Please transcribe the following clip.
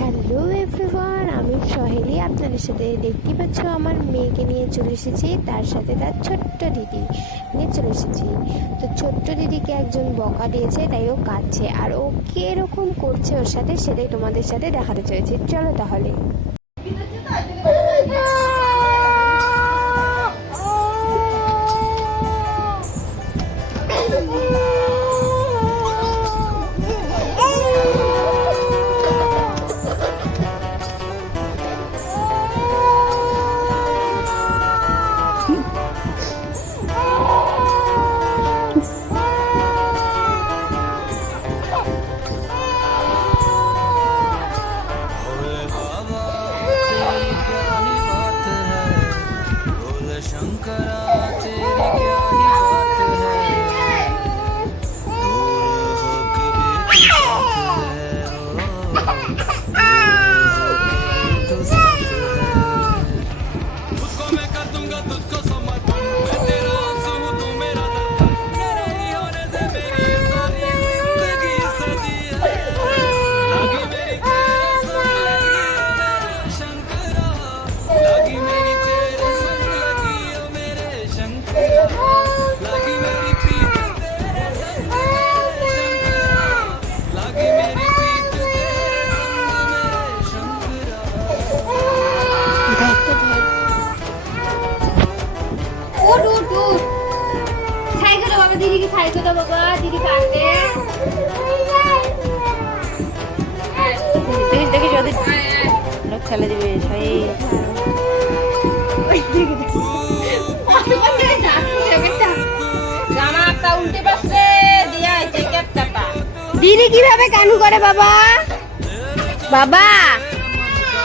Hello everyone, আমি সহেলি। আপনাদের সাথে দেখতে পাচ্ছ আমার মেয়েকে নিয়ে চলে এসেছি, তার সাথে তার ছোট্ট দিদি নিয়ে চলে এসেছি। তো ছোট্ট দিদিকে একজন বকা দিয়েছে, তাই ও কাঁদছে। আর ও কীরকম করছে ওর সাথে, সেটাই তোমাদের সাথে দেখাতে চলেছি। চলো তাহলে। शंकरा तेरी क्या ही बात है, दूर होके भी तू साथ है, तू साथ है। तुझको मैं कर दूंगा तुझको समर्पण, मैं तेरा आंसू हूँ तू मेरा दर्पण, तेरे ही होने से मेरी ये सारी जिंदगी सजी है। लगी मेरी तेरे संग लगी ओ मेरे शंकरा, लगी मेरी तेरे संग लगी ओ मेरे शंकरा, लगी मेरी पीठ तेरे संग मेरे शंकरा, लगी मेरी पीठ तेरे संग मेरे शंकरा। उठ उठ उठ, खाई को दो बाबा, दीदी की खाई को दो बाबा, दीदी काटते দেখি যদি লোক খেলে দিবে সেই জামা একটা উল্টে পাশে দিয়া আছে ক্যাপটা। দিদি কিভাবে কানু করে বাবা? বাবা